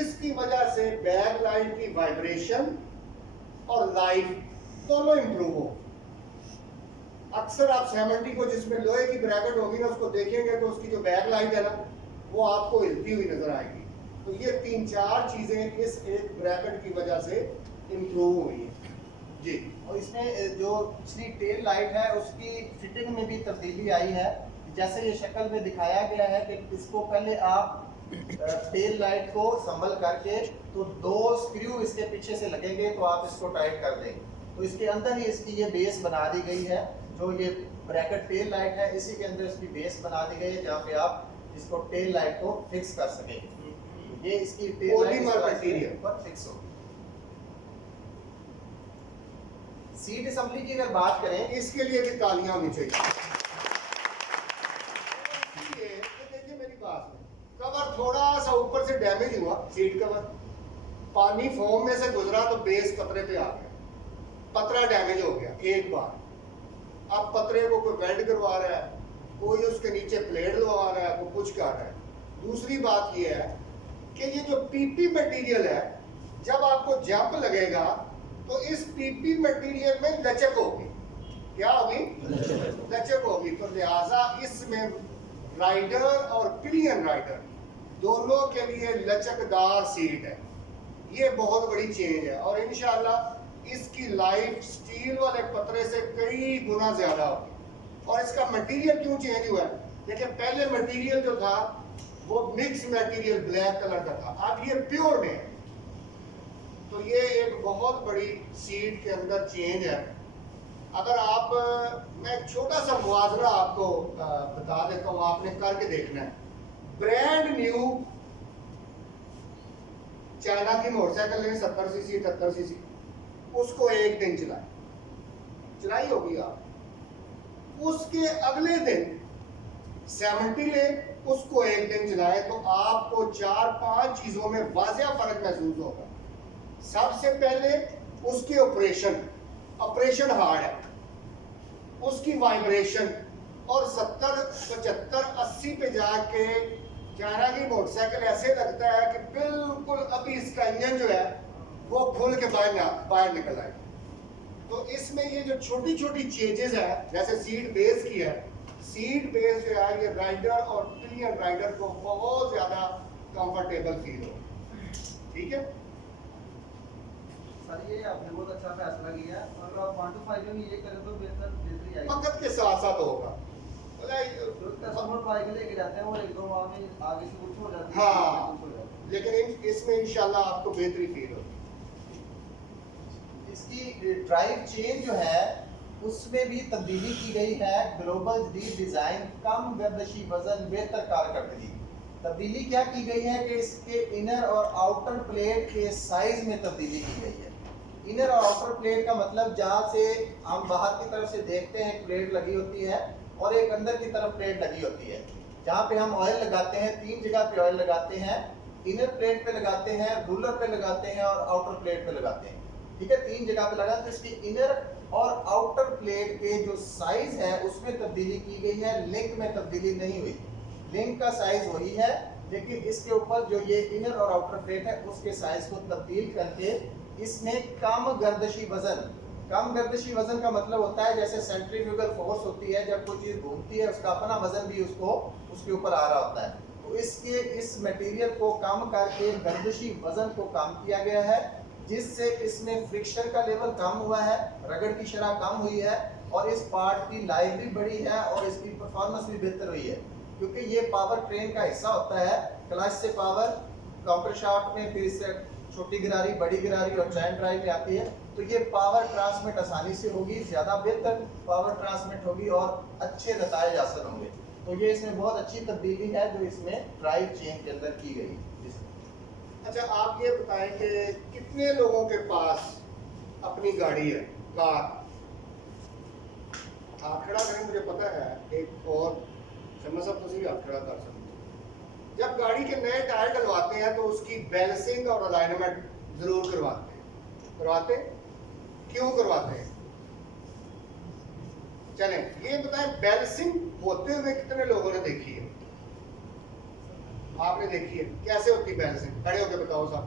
इसकी वजह से बैक लाइट की वाइब्रेशन और लाइफ दोनों इंप्रूव हो। अक्सर आप 70 को जिसमें लोहे की ब्रैकेट होगी ना उसको देखेंगे तो उसकी जो बैक लाइट है ना वो आपको हिलती हुई नजर आएगी। तो ये 3-4 चीजें इस एक ब्रैकेट की वजह से इंप्रूव हुई है जी। और इसमें जो पिछली टेल लाइट है उसकी फिटिंग में भी तब्दीली आई है। जैसे ये शक्ल में दिखाया गया है कि इसको पहले आप टेल लाइट को संभल करके तो 2 स्क्रू इसके पीछे से लगेंगे तो आप इसको टाइट कर देंगे। तो इसके अंदर ही इसकी ये बेस बना दी गई है। जो ये ब्रैकेट टेल लाइट है इसी के अंदर इसकी बेस बना दी गई है जहाँ पे आप इसको टेल लाइट को फिक्स कर सकेंगे। ये इसकी टेल लाइट पर फिक्स होगी। सीट असेंबली की अगर बात करें, इसके लिए भी तालियां होनी चाहिए। देखिए मेरी बात में कवर थोड़ा सा ऊपर से डैमेज हुआ, सीट कवर पानी फोम में से गुजरा तो बेस पतरे पे आ गया, पतरा डैमेज हो गया एक बार। अब पतरे को कोई वेल्ड करवा रहा है, कोई उसके नीचे प्लेट लगवा रहा है, कोई कुछ कर रहा है। दूसरी बात यह है कि ये जो PP मटेरियल है, जब आपको जंप लगेगा तो इस PP मटेरियल में लचक होगी। क्या होगी? लचक होगी। तो लिहाजा इसमें राइडर और पिलियन राइडर दोनों के लिए लचकदार सीट है। ये बहुत बड़ी चेंज है और इंशाल्लाह इसकी लाइफ स्टील वाले पतरे से कई गुना ज्यादा होगी। और इसका मटेरियल क्यों चेंज हुआ है? देखिए पहले मटेरियल जो था वो मिक्स मटेरियल ब्लैक कलर का था, अब ये प्योर में है। तो ये एक बहुत बड़ी सीट के अंदर चेंज है। अगर आप, मैं एक छोटा सा मुआवजा आपको बता देता हूँ, आपने करके देखना है। ब्रांड न्यू चाइना की मोटरसाइकिल लें 70 सीसी 78 सीसी, उसको एक दिन चलाई होगी आप, उसके अगले दिन 70 ले उसको एक दिन चलाएं तो आपको 4-5 चीजों में वाजिया फर्क महसूस होगा। सबसे पहले उसके ऑपरेशन हार्ड है, उसकी वाइब्रेशन, और 70, 75, 80 पे जाके कहना कि मोटरसाइकिल ऐसे लगता है कि बिल्कुल अभी इसका इंजन जो है वो खुल के बाहर निकल आए। तो इसमें ये जो छोटी छोटी चेंजेस है, जैसे सीट बेस की है, सीट बेस जो है ये राइडर और पिलियन राइडर को बहुत ज्यादा कंफर्टेबल फील हो। ठीक है, सर ये आपने बहुत अच्छा फैसला किया और आप 1 to 5 में ये करें तो बेहतरी आएगी। वक्त के साथ साथ होगा। जो कस्टमर बाइक लेके जाते हैं वो 1-2 माह में आगे से कुछ हो जाती है। हाँ। कुछ हो जाती है। लेकिन इसमें इंशाल्लाह आपको बेहतरी फील होगी। इसकी ड्राइव चेन जो है उसमें भी तब्दीली की गई है। ग्लोबल डिजाइन, कम गर्दिशी वजन, बेहतर कारकर्दगी। तब्दीली क्या की गई है कि इसके इनर और आउटर प्लेट के साइज में तब्दीली की गई है। इनर और आउटर प्लेट का मतलब जहाँ से हम बाहर की तरफ से देखते हैं प्लेट लगी होती है और एक अंदर की तरफ प्लेट लगी होती है। जहाँ पे हम ऑयल लगाते हैं 3 जगह पे ऑयल लगाते हैं, इनर प्लेट पे लगाते हैं, रूलर पे लगाते हैं और आउटर प्लेट पे लगाते हैं। ठीक है, 3 जगह पे लगा। तो इसकी इनर और आउटर प्लेट के जो साइज है उसमें तब्दीली की गई है, लिंक में तब्दीली नहीं हुई। लिंक का साइज वही है, लेकिन इसके ऊपर जो ये इनर और आउटर प्लेट है उसके साइज को तब्दील करके इसमें कम गर्दिशी वजन। कम गर्दिशी वजन का मतलब होता है जैसे सेंट्रीफ्यूगल फोर्स होती है, जब कोई चीज घूमती है उसका अपना वजन भी उसके ऊपर आ रहा होता है। तो इस मटेरियल को कम करके गर्दिशी वजन को कम किया गया है, जिससे इसमें फ्रिक्शन का लेवल कम हुआ है, रगड़ की शरह कम हुई है और इस पार्ट की लाइफ भी बढ़ी है और इसकी परफॉर्मेंस भी बेहतर हुई है। क्योंकि ये पावर ट्रेन का हिस्सा होता है, क्लच से पावर काउंटर शाफ्ट में, फिर इससे छोटी गिरारी, बड़ी गिरारी और चैन ड्राइव में आती है। तो ये पावर ट्रांसमिट आसानी से होगी, ज़्यादा बेहतर पावर ट्रांसमिट होगी और अच्छे नताइज हासिल होंगे। तो ये इसमें बहुत अच्छी तब्दीली है जो इसमें ड्राइव चेन के अंदर की गई। अच्छा, आप ये बताएं कि कितने लोगों के पास अपनी गाड़ी है, कार? आप खड़ा करें, मुझे पता है एक और शर्मा साहब तुम भी आप खड़ा कर सकते हो। जब गाड़ी के नए टायर डलवाते हैं तो उसकी बैलेंसिंग और अलाइनमेंट जरूर करवाते हैं। क्यों करवाते हैं? चलें ये बताएं, बैलेंसिंग होते हुए कितने लोगों ने देखी है? आपने देखी है? कैसे होती बैलेंसिंग? खड़े होकर बताओ साहब।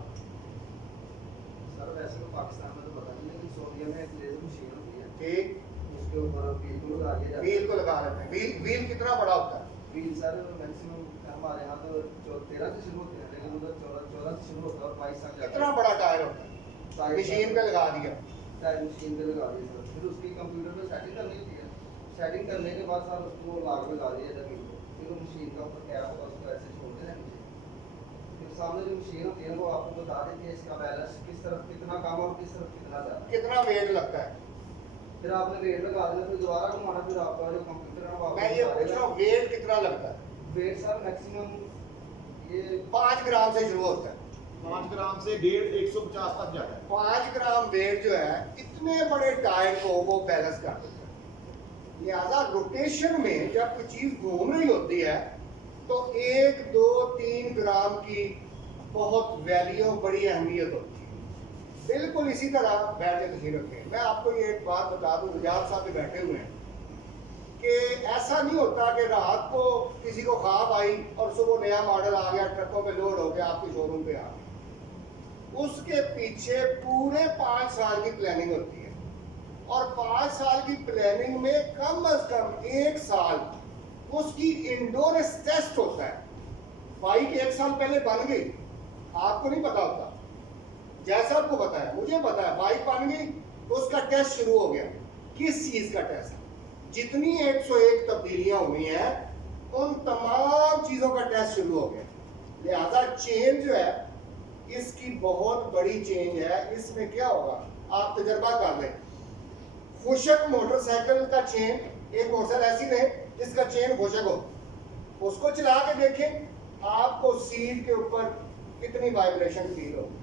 सर वैसे तो पाकिस्तान में तो पता नहीं, लेकिन सऊदीया में एक लेजर मशीन होती है। ठीक, उसके ऊपर व्हील को लगा दिया जाता है। व्हील को लगा लेते हैं। व्हील कितना बड़ा होता है? व्हील सर मैक्सिमम हमारे यहाँ तो 13 से शुरू होते हैं, लेकिन उधर 14 से शुरू होता है और 22 तक जाता है। कितना बड़ा टायर होता है? मशीन पे लगा दिया, टायर मशीन पे लगा दिया सर। फिर उसकी कंप्यूटर पे सेटिंग करनी होती है। सेटिंग करने के बाद सर उसको लाग में लगा दिया जाता है। फिर वो मशीन का ऊपर कैप होगा, उसको ऐसे छोड़ते हैं नीचे। फिर सामने जो मशीन होती है वो आपको बता देती है इसका बैलेंस किस तरफ कितना कम और किस तरफ कितना ज़्यादा। कितना वेट लगता है? फिर आपने वेट लगा देना, फिर दोबारा घुमाना, फिर आपका जो कंप्यूटर है वो आपको मैं ये पूछ रहा हूँ वेट कितना लगता है? वेट सर मैक्सिमम ये 5 ग्राम से शुरू होता है। 5 ग्राम से 150 तक जाता है। 5 ग्राम वेट जो है इतने बड़े टायर को वो बैलेंस कर देता है। लिहाजा रोटेशन में जब कोई चीज घूम रही होती है तो 1, 2, 3 ग्राम की बहुत वैल्यू, बड़ी अहमियत होती है। बिल्कुल इसी तरह बैठ के तस्वीर रखें। मैं आपको ये एक बात बता दूं, रियाज साहब भी बैठे हुए हैं, कि ऐसा नहीं होता कि रात को किसी को ख्वाब आई और सुबह नया मॉडल आ गया, ट्रकों पे लोड हो गया, आपके शोरूम पे आ गया। उसके पीछे पूरे 5 साल की प्लानिंग होती है और 5 साल की प्लानिंग में कम से कम 1 साल उसकी इंडोरेंस टेस्ट होता है। बाइक 1 साल पहले बन गई, आपको नहीं पता होता, जैसा आपको पता है, मुझे पता है, बाइक बन गई तो उसका टेस्ट शुरू हो गया। किस चीज का टेस्ट? जितनी 101 तब्दीलियां हुई हैं उन तमाम चीजों का टेस्ट शुरू हो गया। लिहाजा चेंज जो है इसकी बहुत बड़ी चेंज है। इसमें क्या होगा, आप तजर्बा कर लें। खुशक मोटरसाइकिल का चेन, एक मोटरसाइकिल ऐसी रहे जिसका चेन खुशक हो, उसको चला के देखें, आपको सीट के ऊपर कितनी वाइब्रेशन फील होगी।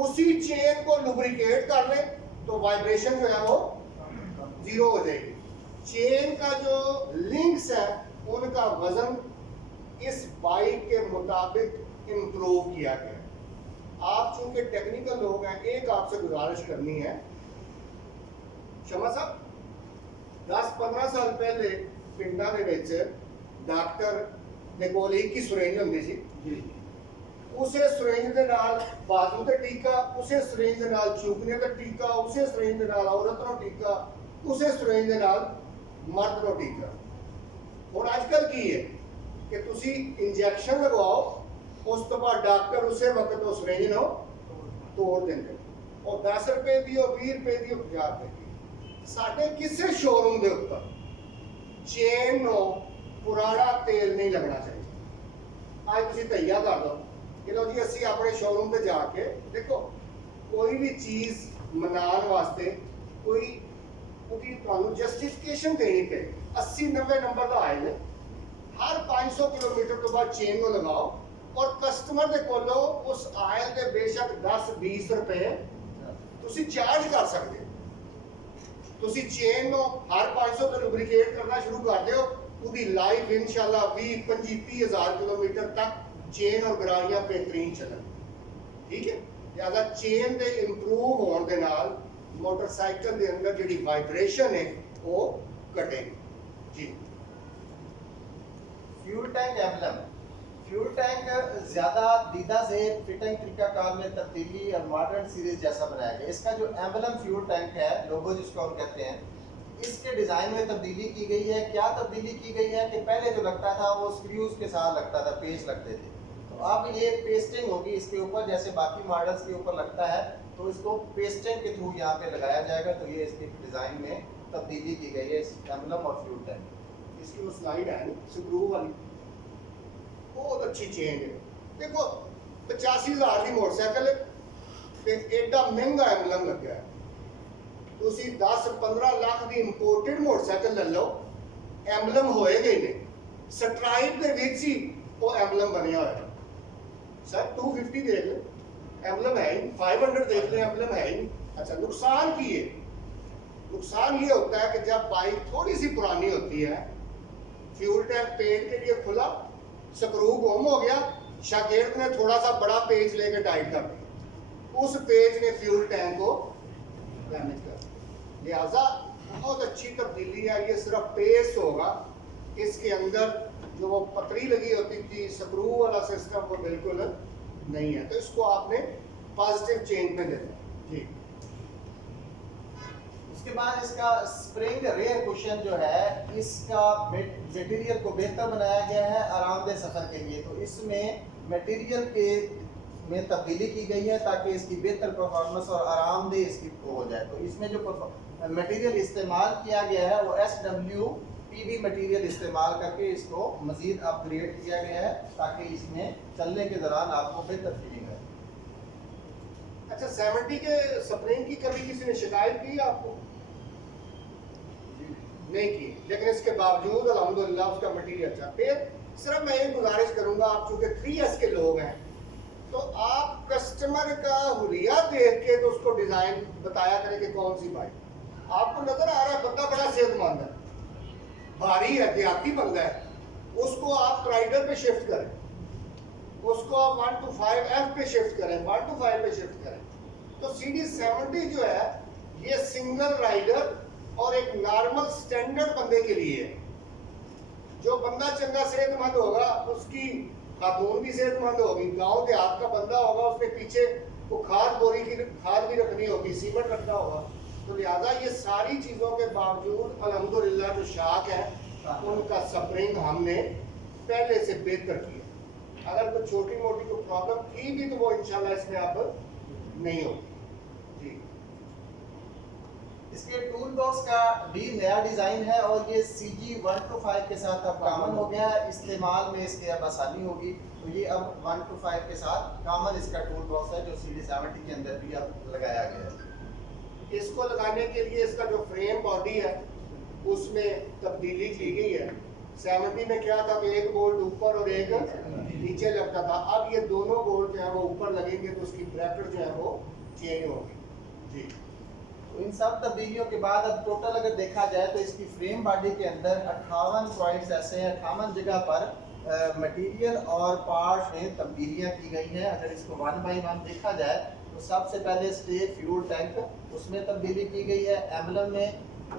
उसी चेन को लुब्रिकेट कर लें तो वाइब्रेशन जो है वो 0 हो जाएगी। चेन का जो लिंक्स है उनका वजन इस बाइक के मुताबिक इंप्रूव किया गया। आप चूंकि टेक्निकल लोग हैं, एक आपसे गुजारिश करनी है, शर्मा साहब 10-15 साल पहले पिंडा ਦੇ ਵਿੱਚ डॉक्टर ਦੇ ਕੋਲ ਇੱਕ ਹੀ ਸਿਰਿੰਜ ਹੁੰਦੀ ਸੀ ਉਸੇ ਸਿਰਿੰਜ ਦੇ ਨਾਲ ਬਾਜ਼ੂ ਤੇ ਟੀਕਾ, ਉਸੇ ਸਿਰਿੰਜ ਦੇ ਨਾਲ ਚੂਕਨੇ ਤੇ ਟੀਕਾ, ਉਸੇ ਸਿਰਿੰਜ ਦੇ ਨਾਲ ਔਰਤ ਨੂੰ ਟੀਕਾ, ਉਸੇ ਸਿਰਿੰਜ ਦੇ ਨਾਲ ਮਰਦ ਨੂੰ ਟੀਕਾ। ਹੁਣ ਅੱਜ ਕੱਲ੍ਹ ਕੀ ਹੈ ਕਿ ਤੁਸੀਂ ਇੰਜੈਕਸ਼ਨ ਲਗਵਾਓ, ਉਸ ਤੋਂ ਬਾਅਦ ਡਾਕਟਰ ਉਸੇ ਵਕਤ ਉਸ ਸਿਰਿੰਜ ਨੂੰ ਤੋੜ ਦਿੰਦੇ, ਉਹ 10 ਰੁਪਏ ਦੀ, ਉਹ 20 ਰੁਪਏ ਦੀ, ਉਹ 50 ਰੁਪਏ ਦੀ। ਸਾਡੇ ਕਿਸੇ ਸ਼ੋਰੂਮ ਦੇ ਉੱਪਰ ਚੇਨ ਨੂੰ ਪੁਰਾਣਾ ਤੇਲ ਨਹੀਂ ਲੱਗਣਾ ਚਾਹੀਦਾ। ਅੱਜ ਤੁਸੀਂ ਤਈਆ ਕਰ ਲਓ ਕਿ ਲਓ ਜੀ ਅਸੀਂ ਆਪਣੇ ਸ਼ੋਰੂਮ ਤੇ ਜਾ ਕੇ ਦੇਖੋ, ਕੋਈ ਵੀ ਚੀਜ਼ ਮਨਾਉਣ ਵਾਸਤੇ ਕੋਈ ਉਹਦੀ ਤੁਹਾਨੂੰ ਜਸਟੀਫਿਕੇਸ਼ਨ ਦੇਣੀ ਪਏ। 80-90 ਨੰਬਰ ਦਾ ਆਇਲ ਹੈ, ਹਰ 500 ਕਿਲੋਮੀਟਰ ਤੋਂ ਬਾਅਦ ਚੇਨ ਨੂੰ ਲਗਾਓ ਔਰ ਕਸਟਮਰ ਦੇ ਕੋਲੋਂ ਉਸ ਆਇਲ ਦੇ ਬੇਸ਼ੱਕ 10-20 ਰੁਪਏ ਤੁਸੀਂ ਚਾਰਜ ਕਰ ਸਕਦੇ ਹੋ। ਤੁਸੀਂ ਚੇਨ ਨੂੰ ਹਰ 500 ਤੋਂ ਲੁਬਰੀਕੇਟ ਕਰਨਾ ਸ਼ੁਰੂ ਕਰ ਦਿਓ, ਉਹਦੀ ਲਾਈਫ ਇਨਸ਼ਾਅੱਲਾ 20-25-30 ਹਜ਼ਾਰ ਕਿਲੋਮੀਟਰ ਤੱਕ ਚੇਨ ਔਰ ਗਰਾਰੀਆਂ ਬਿਹਤਰੀਨ ਚੱਲਣ। ਠੀਕ ਹੈ, ਜ਼ਿਆਦਾ ਚੇਨ ਦੇ ਇੰਪਰੂਵ ਹੋਣ ਦੇ ਨਾਲ मोटरसाइकिल के अंदर जी वाइब्रेशन है वो घटेगी। जी fuel tank emblem, fuel tank ज़्यादा दीदा से फिटिंग तरीकाकार में तब्दीली और मॉडर्न सीरीज जैसा बनाया गया। इसका जो एम्बलम फ्यूल टैंक है, लोगो जिसको हम कहते हैं, इसके डिज़ाइन में तब्दीली की गई है। क्या तब्दीली की गई है कि पहले जो लगता था वो स्क्रूज के साथ लगता था, पेच लगते थे, तो अब ये पेस्टिंग होगी इसके ऊपर, जैसे बाकी मॉडल्स के ऊपर लगता है, तो इसको पेस्टिंग के थ्रू यहाँ पे लगाया जाएगा। तो ये इसकी डिज़ाइन में तब्दीली की गई है इस एम्बलम और फ्यूल टैंक। इसकी वो स्लाइड है स्क्रू वाली, बहुत अच्छी चेंज है। देखो 85,000 की मोटरसाइकिल ते एडा महंगा एम्बलम लग गया। तुसी 10-15 लाख की इंपोर्टेड मोटरसाइकिल ले लो, एम्बलम होएगा ही नहीं। स्ट्राइप के विच ही वो एम्बलम बनया हुआ है। सर 250 देख लो, एम्बलम है ही, 500 देख लें, एम्बलम है ही। अच्छा, नुकसान की है? नुकसान ये होता है कि जब बाइक थोड़ी सी पुरानी होती है, फ्यूल टैंक पेज के लिए खुला, स्क्रू गुम हो गया, शागिर्द ने थोड़ा सा बड़ा पेज लेकर टाइट कर दिया, उस पेज ने फ्यूल टैंक को डैमेज कर दिया। लिहाजा बहुत अच्छी तब्दीली है। ये सिर्फ पेस्ट होगा, इसके अंदर जो वो पतरी लगी होती थी स्क्रू वाला सिस्टम वो बिल्कुल नहीं है। तो इसको आपने पॉजिटिव चेंज में देना। जी, उसके बाद इसका स्प्रिंग रेयर कुशन जो है, इसका मटेरियल को बेहतर बनाया गया है आरामदेह सफ़र के लिए। तो इसमें मटेरियल के में तब्दीली की गई है ताकि इसकी बेहतर परफॉर्मेंस और आरामदेह इसकी हो जाए। तो इसमें जो मटेरियल इस्तेमाल किया गया है वो SWPB मटेरियल इस्तेमाल करके इसको मज़ीद अपग्रेड किया गया है ताकि इसमें चलने के दौरान आपको बेहतर फीलिंग है। अच्छा, 70 के स्प्रिंग की कभी किसी ने शिकायत की आपको? नहीं की, लेकिन इसके बावजूद अल्हम्दुलिल्लाह उसका मटेरियल अच्छा। फिर सिर्फ मैं ये गुजारिश करूंगा, आप चूंकि 3S के लोग हैं, तो आप कस्टमर का हुलिया देख के तो उसको डिजाइन बताया करें कि कौन सी बाइक आपको नजर आ रहा है, बंदा बड़ा सेहतमंद है, भारी है, देहाती बंदा है, उसको आप राइडर पे शिफ्ट करें, उसको आप 125F पे शिफ्ट करें, 125 पे शिफ्ट करें। तो CD70 जो है ये सिंगल राइडर और एक नॉर्मल स्टैंडर्ड बंदे के लिए है। जो बंदा चंगा सेहतमंद होगा उसकी खातून भी सेहतमंद होगी, गांव देहात का बंदा होगा उसके पीछे वो खाद बोरी की खाद भी रखनी होगी, सीमेंट रखना होगा। तो लिहाजा ये सारी चीज़ों के बावजूद अल्हम्दुलिल्लाह जो शाक है उनका स्प्रिंग हमने पहले से बेहतर किया। अगर कोई छोटी मोटी कोई प्रॉब्लम थी भी तो वो इंशाल्लाह इसमें अब नहीं होगी। जी, इसके टूल बॉक्स का भी नया डिज़ाइन है और ये CG125 के साथ अब कॉमन हो गया है। इस्तेमाल में इसके अब आसानी होगी। तो ये अब 125 के साथ कॉमन इसका टूल बॉक्स है जो CD70 के अंदर भी अब लगाया गया है। इसको लगाने के लिए इसका जो फ्रेम बॉडी है उसमें तब्दीली की गई है। 70 में क्या था कि एक बोल्ट ऊपर और एक नीचे लगता था, अब ये दोनों बोल्ट जो है वो ऊपर लगेंगे तो उसकी ब्रैकेट जो है वो चेंज होगी। जी, तो इन सब तब्दीलियों के बाद अब टोटल अगर देखा जाए तो इसकी फ्रेम बॉडी के अंदर 58 पॉइंट्स ऐसे हैं, 58 जगह पर मटेरियल और पार्ट्स में तब्दीलियाँ की गई हैं। अगर इसको 1 बाय 1 देखा जाए तो सबसे पहले स्टे फ्यूल टैंक, उसमें तब्दीली की गई है। एम्बलम में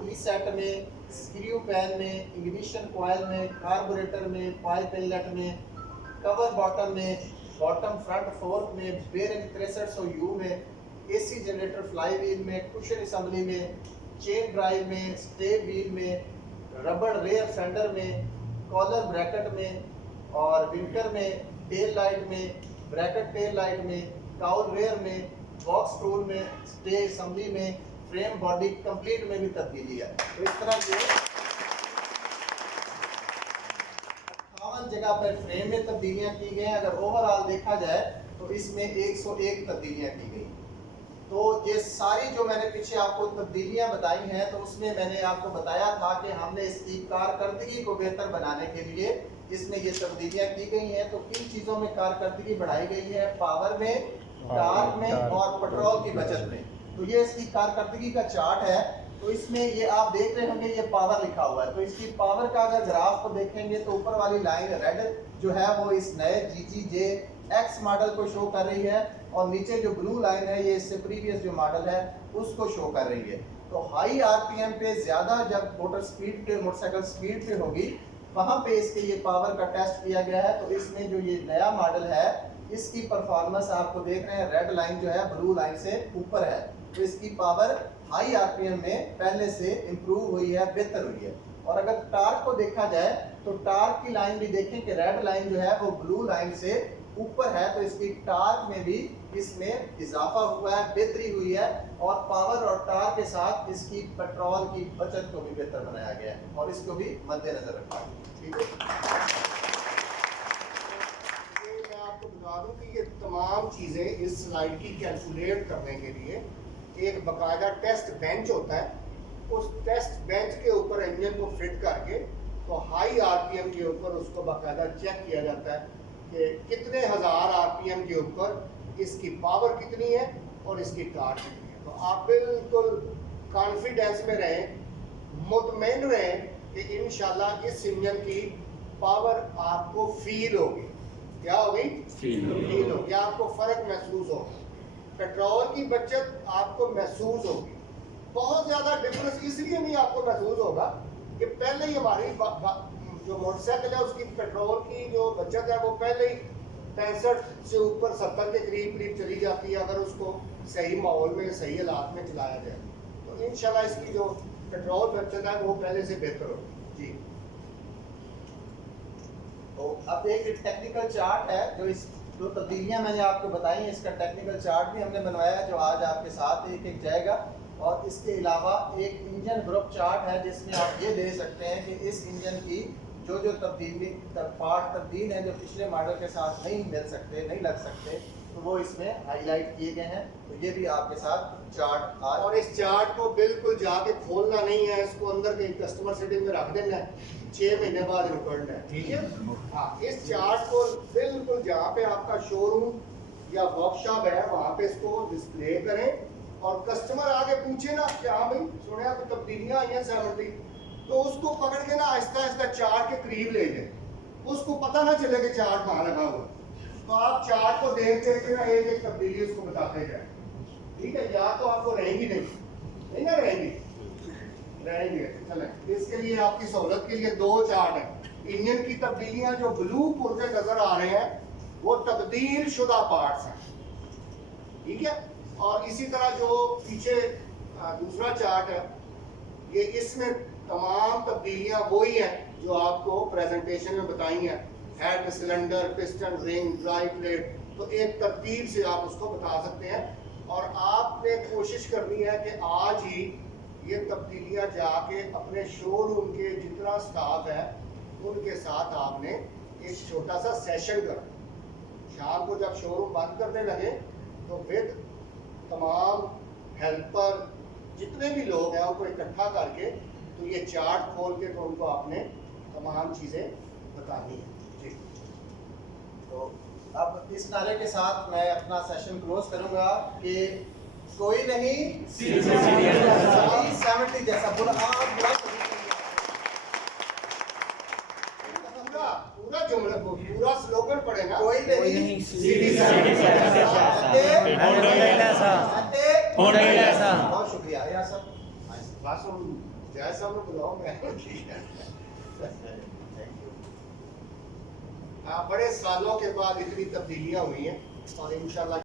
ई सेट में, स्क्रू पैन में, इग्निशन कॉइल में, कार्बोरेटर में, पाइप इनलेट में, कवर बॉटम में, बॉटम फ्रंट फोर्क में, बेयरिंग 6300 यू में, एसी जनरेटर फ्लाई व्हील में, कुशन असेंबली में, चेन ड्राइव में, स्टे व्हील में, रबड़ रेयर फेंडर में, कॉलर ब्रैकेट में और विंकर में, टेल लाइट में, ब्रैकेट टेल लाइट में, काउल रेयर में, बॉक्स टूल में, स्टे असेंबली में, फ्रेम बॉडी कंप्लीट में भी तब्दीली है। तो इस तरह ये 58 जगह पर फ्रेम में तब्दीलियां की गई हैं। अगर ओवरऑल देखा जाए तो इसमें 101 तब्दीलियां की गई। तो ये सारी जो मैंने पीछे आपको तब्दीलियां बताई हैं, तो उसमें मैंने आपको बताया था कि हमने इसकी कारकर्दगी को बेहतर बनाने के लिए इसमें ये तब्दीलियां की गई हैं। तो किन चीज़ों में कारकर्दगी बढ़ाई गई है? पावर में, टार्क में और पेट्रोल की बचत में। तो ये इसकी कारकर्दगी का चार्ट है। तो इसमें ये आप देख रहे होंगे ये पावर लिखा हुआ है। तो इसकी पावर का अगर ग्राफ को देखेंगे तो ऊपर वाली लाइन रेड जो है वो इस नए GGJ X मॉडल को शो कर रही है और नीचे जो ब्लू लाइन है ये इससे प्रीवियस जो मॉडल है उसको शो कर रही है। तो हाई RPM पे ज़्यादा जब मोटरसाइकिल स्पीड पे होगी वहाँ पे इसके ये पावर का टेस्ट किया गया है। तो इसमें जो ये नया मॉडल है इसकी परफॉर्मेंस आपको देख रहे हैं, रेड लाइन जो है ब्लू लाइन से ऊपर है। तो इसकी पावर हाई RPM में पहले से इम्प्रूव हुई है, बेहतर हुई है। और अगर टार्क को देखा जाए तो टार्क की लाइन भी देखें कि रेड लाइन जो है वो ब्लू लाइन से ऊपर है। तो इसकी टार्क में भी इसमें इजाफा हुआ है, बेहतरी हुई है और पावर और टार्क के साथ इसकी पेट्रोल की बचत को भी बेहतर बनाया गया है और इसको भी मद्देनजर रखा गया। ठीक है, मैं आपको बता दूं कि ये तमाम चीज़ें इस स्लाइड की कैलकुलेट करने के लिए एक बाकायदा टेस्ट बेंच होता है। उस टेस्ट बेंच के ऊपर इंजन को फिट करके तो हाई RPM के ऊपर उसको बाकायदा चेक किया जाता है कि कितने हज़ार RPM के ऊपर इसकी पावर कितनी है और इसकी टार्क कितनी है। तो आप बिल्कुल कॉन्फिडेंस में रहें, मुतमईन रहें कि इंशाल्लाह इस इंजन की पावर आपको फील होगी। क्या होगी? फील होगी, आपको फ़र्क महसूस होगा। पेट्रोल की बचत आपको महसूस होगी। बहुत ज़्यादा डिफरेंस इसलिए नहीं आपको महसूस होगा कि पहले ही हमारी जो मोटरसाइकिल है उसकी पेट्रोल की जो बचत है वो पहले ही 65 से ऊपर 70 के करीब चली जाती है अगर उसको सही माहौल में, सही हालात में चलाया जाए। तो इंशाल्लाह इसकी जो पेट्रोल बचत है वो पहले से बेहतर होगी। जी, तो अब एक टेक्निकल चार्ट है जो तब्दीलियां मैंने आपको बताई हैं, इसका टेक्निकल चार्ट भी हमने बनवाया है जो आज आपके साथ एक जाएगा। और इसके अलावा एक इंजन ग्रुप चार्ट है जिसमें आप ये दे सकते हैं कि इस इंजन की जो पार्ट तब्दील हैं जो पिछले मॉडल के साथ नहीं मिल सकते, नहीं लग सकते, तो वो इसमें हाईलाइट किए गए हैं। तो ये भी आपके साथ चार्ट और इस चार्ट को बिल्कुल जाके खोलना नहीं है, इसको अंदर कहीं कस्टमर सेटिंग में रख देना है, 6 महीने बाद निकलना है। ठीक है, हाँ, इस चार्ट को बिल्कुल जहाँ पे आपका शोरूम या वर्कशॉप है वहाँ पे इसको डिस्प्ले करें और कस्टमर आगे पूछे ना कि हाँ भाई सुने आप तब्दीलियाँ आई हैं 70, तो उसको पकड़ के ना आहिस्ता आहिस्ता चार्ट के करीब ले जाए, उसको पता ना चले कि चार्ट कहाँ लगा हुआ। तो आप चार्ट को देख देख के ना एक एक तब्दीली उसको बताते जाए। ठीक है, या तो आपको रहेंगी नहीं ना रहेंगे। चलें, इसके लिए आपकी सहूलत के लिए 2 चार्ट हैं। इंजन की तब्दीलियां जो ब्लू पुर्जे नजर आ रहे हैं वो तब्दील शुदा पार्ट्स हैं। ठीक है, और इसी तरह जो पीछे दूसरा चार्ट है ये इसमें तमाम तब्दीलियां वही हैं जो आपको प्रेजेंटेशन में बताई हैं। Head, cylinder, piston, ring, drive plate, तो एक तरतीब से आप उसको बता सकते हैं। और आपने कोशिश करनी है कि आज ही ये तब्दीलियां जाके अपने शोरूम के जितना स्टाफ है उनके साथ आपने एक छोटा सा सेशन करा। शाम को जब शोरूम बंद करने लगे तो फिर तमाम हेल्पर जितने भी लोग हैं उनको इकट्ठा करके तो ये चार्ट खोल के तो उनको आपने तमाम चीज़ें बतानी है। जी, तो अब इस नारे के साथ मैं अपना सेशन क्लोज करूंगा कि कोई नहीं 70 जैसा पूरा पूरा जुमला पूरा स्लोगन पड़ेगा। कोई नहीं बहुत शुक्रिया यार सर। जैसा मैं बुलाओ मैं ठीक है। बड़े सालों के बाद इतनी तब्दीलियां हुई हैं और इंशाल्लाह